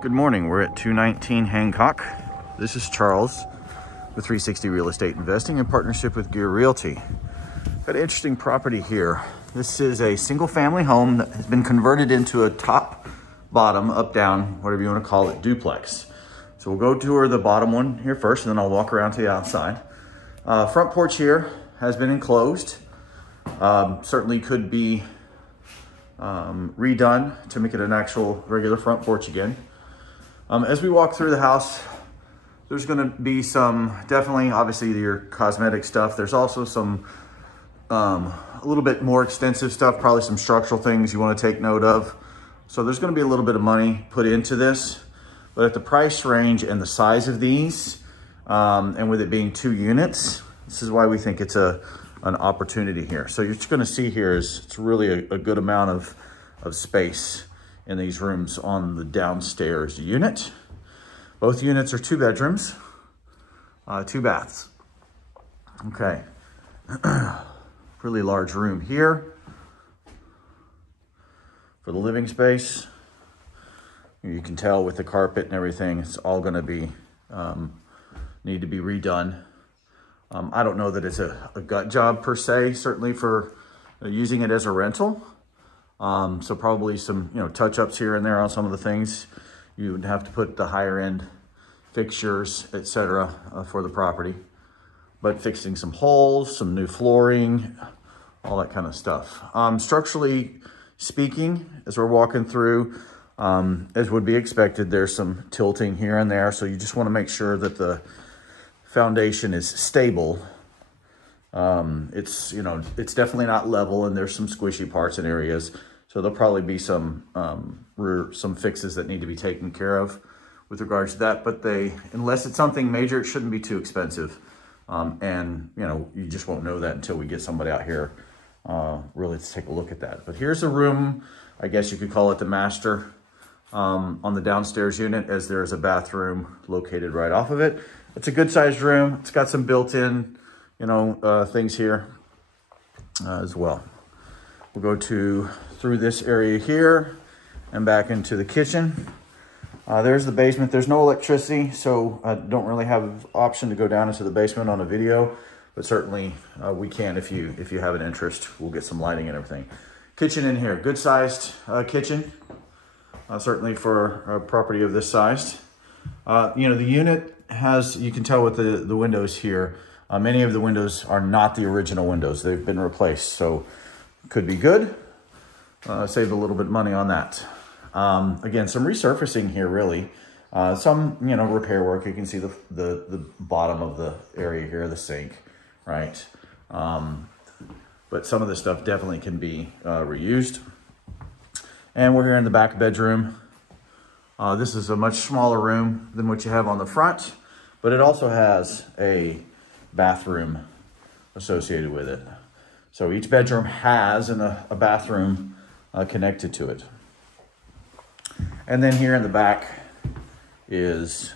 Good morning. We're at 219 Hancock. This is Charles with 360 Real Estate Investing in partnership with Gear Realty. Got an interesting property here. This is a single family home that has been converted into a top, bottom, up, down, whatever you want to call it, duplex. So we'll go tour the bottom one here first, and then I'll walk around to the outside. Front porch here has been enclosed. Certainly could be redone to make it an actual regular front porch again. As we walk through the house, there's going to be some, definitely, obviously, your cosmetic stuff. There's also some, a little bit more extensive stuff, probably some structural things you want to take note of. So there's going to be a little bit of money put into this, but at the price range and the size of these, and with it being 2 units, this is why we think it's an opportunity here. So you're just going to see here is it's really a good amount of space in these rooms on the downstairs unit. Both units are 2 bedrooms, 2 baths. Okay, really large room here for the living space. You can tell with the carpet and everything, it's all gonna be, need to be redone. I don't know that it's a gut job per se, certainly for using it as a rental. So probably some, touch-ups here and there on some of the things. You would have to put the higher end fixtures, etc., for the property. But fixing some holes, some new flooring, all that kind of stuff. Structurally speaking, as we're walking through, as would be expected, there's some tilting here and there. So you just want to make sure that the foundation is stable. It's definitely not level, and there's some squishy parts in areas. So there'll probably be some fixes that need to be taken care of with regards to that. But unless it's something major, it shouldn't be too expensive. And you just won't know that until we get somebody out here really to take a look at that. But here's a room, I guess you could call it the master, on the downstairs unit, as there's a bathroom located right off of it. It's a good sized room. It's got some built-in things here as well. We'll go through this area here and back into the kitchen. There's the basement. There's no electricity, so I don't really have an option to go down into the basement on a video, but certainly we can if you have an interest. We'll get some lighting and everything. Kitchen in here, good sized kitchen, certainly for a property of this size. The unit has, you can tell with the windows here, many of the windows are not the original windows. They've been replaced, so could be good. Save a little bit of money on that. Again, some resurfacing here, really. Some, repair work. You can see the bottom of the area here, the sink, right? But some of this stuff definitely can be reused. And we're here in the back bedroom. This is a much smaller room than what you have on the front, but it also has a bathroom associated with it. So each bedroom has a bathroom connected to it. And then here in the back looks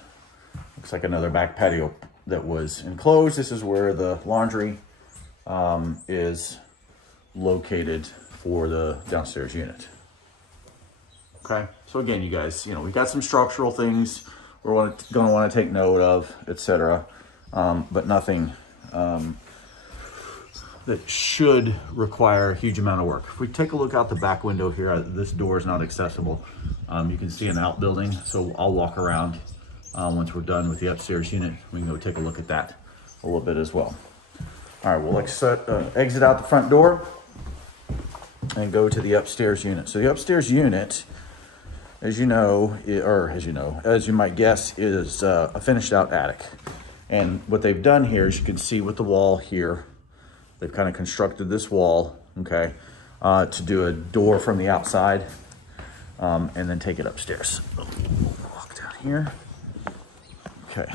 like another back patio that was enclosed. This is where the laundry is located for the downstairs unit. Okay, so again, you guys, we've got some structural things we're going to want to take note of, etc., but nothing that should require a huge amount of work. If we take a look out the back window here, this door is not accessible. You can see an outbuilding, so I'll walk around once we're done with the upstairs unit. We can go take a look at that a little bit as well. All right, we'll exit out the front door and go to the upstairs unit. So the upstairs unit, as you might guess, is a finished out attic. And what they've done here is, you can see with the wall here, they've kind of constructed this wall, okay, to do a door from the outside, and then take it upstairs. Walk down here. Okay,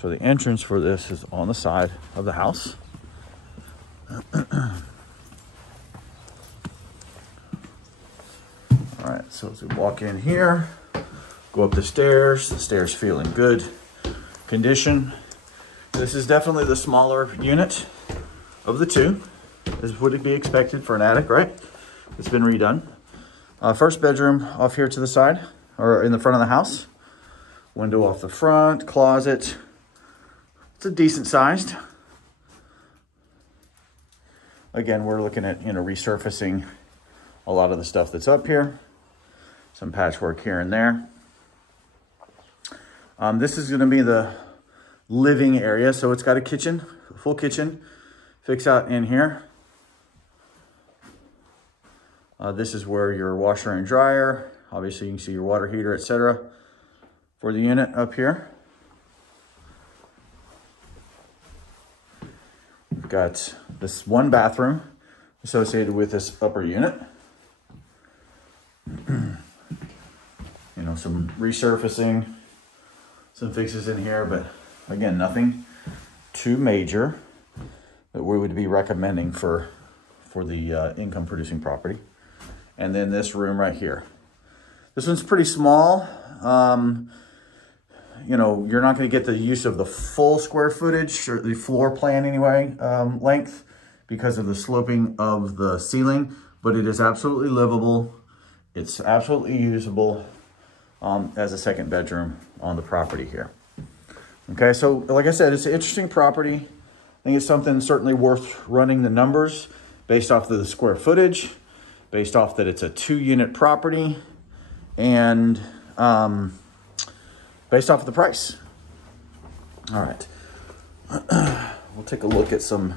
so the entrance for this is on the side of the house. All right, so as we walk in here, go up the stairs feel in good condition. This is definitely the smaller unit of the 2, as would it be expected for an attic, right? It's been redone. First bedroom off here to the side, or in the front of the house. Window off the front, closet. It's a decent sized. Again, we're looking at, resurfacing a lot of the stuff that's up here. Some patchwork here and there. This is gonna be the living area. So it's got a kitchen, full kitchen, fix out in here. This is where your washer and dryer, obviously you can see your water heater, etc. for the unit up here. We've got this one bathroom associated with this upper unit. Some resurfacing, some fixes in here, but again, nothing too major that we would be recommending for the income producing property. And then this room right here. This one's pretty small. You're not going to get the use of the full square footage, or the floor plan anyway, length, because of the sloping of the ceiling, but it is absolutely livable. It's absolutely usable as a second bedroom on the property here. Okay, so like I said, it's an interesting property. I think it's something certainly worth running the numbers based off of the square footage, based off that it's a 2-unit property, and based off of the price. All right, we'll take a look at some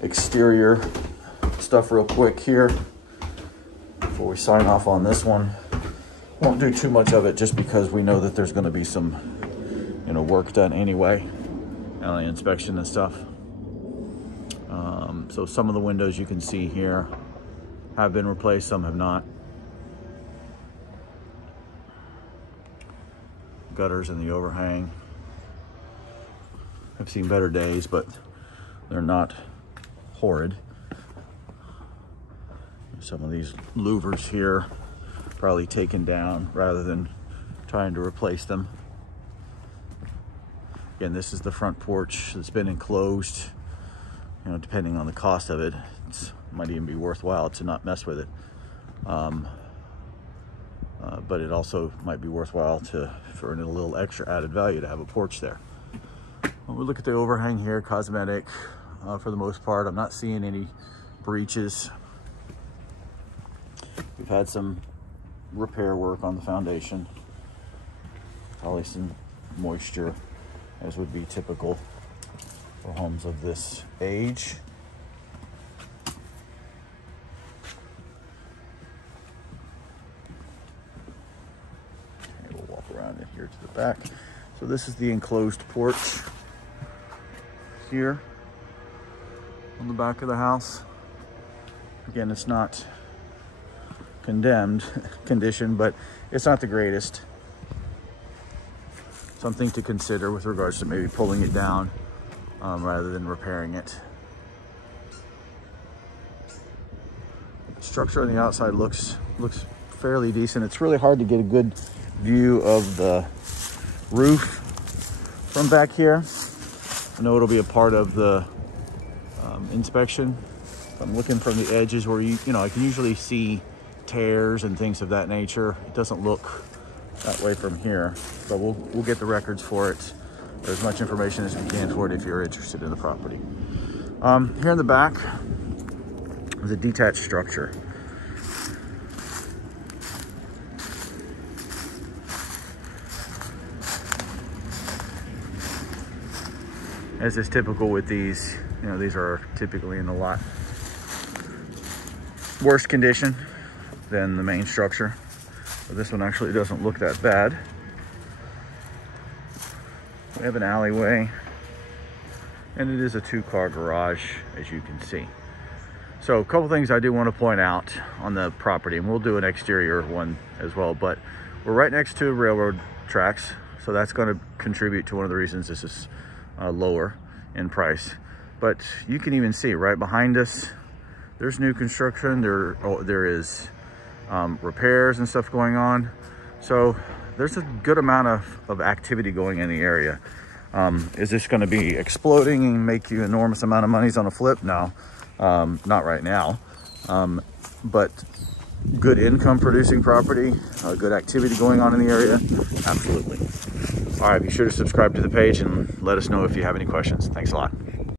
exterior stuff real quick here before we sign off on this one. Won't do too much of it just because we know that there's going to be some work done anyway on the inspection and stuff. So some of the windows you can see here have been replaced, some have not. Gutters in the overhang. I've seen better days, but they're not horrid. Some of these louvers here probably taken down rather than trying to replace them. Again, this is the front porch that's been enclosed. Depending on the cost of it, it might even be worthwhile to not mess with it. But it also might be worthwhile for a little extra added value to have a porch there. When we look at the overhang here, cosmetic for the most part. I'm not seeing any breaches. We've had some repair work on the foundation. Probably some moisture, as would be typical for homes of this age. We'll walk around in here to the back. So this is the enclosed porch here on the back of the house. Again, it's not condemned condition, but it's not the greatest. Something to consider with regards to maybe pulling it down rather than repairing it. Structure on the outside looks fairly decent. It's really hard to get a good view of the roof from back here. I know it'll be a part of the inspection. I'm looking from the edges where I can usually see tears and things of that nature. It doesn't look that way from here, but we'll get the records for it, or as much information as we can for it if you're interested in the property. Here in the back is a detached structure. As is typical with these, these are typically in a lot worse condition than the main structure. But this one actually doesn't look that bad. We have an alleyway, and it is a 2-car garage, as you can see. So a couple things I do want to point out on the property, and we'll do an exterior one as well, but we're right next to railroad tracks, so that's going to contribute to one of the reasons this is lower in price. But you can even see right behind us, there's new construction. There is repairs and stuff going on. So there's a good amount of activity going in the area. Is this going to be exploding and make you enormous amount of monies on a flip? No, not right now. But good income producing property, good activity going on in the area, absolutely. All right, be sure to subscribe to the page and let us know if you have any questions. Thanks a lot.